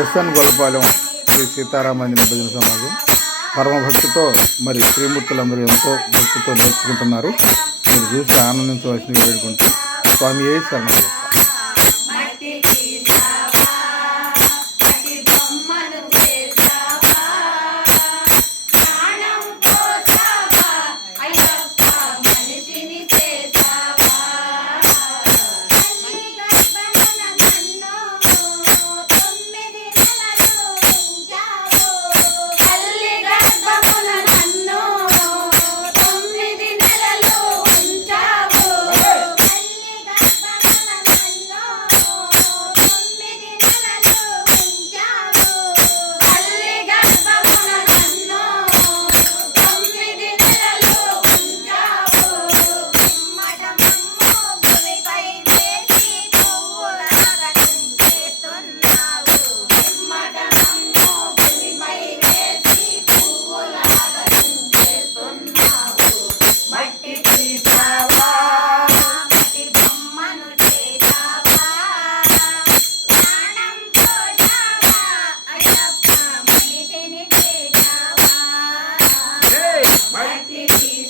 SN Gollapalem Shri సీతారామాంజన భజన సమాజం. పరమభక్తితో మరి శ్రీమూర్తులందరూ ఎంతో భక్తితో నేర్చుకుంటున్నారు. మీరు చూసి ఆనందించవలసింది వేడుకుంటూ స్వామి ఏ శరణ What did he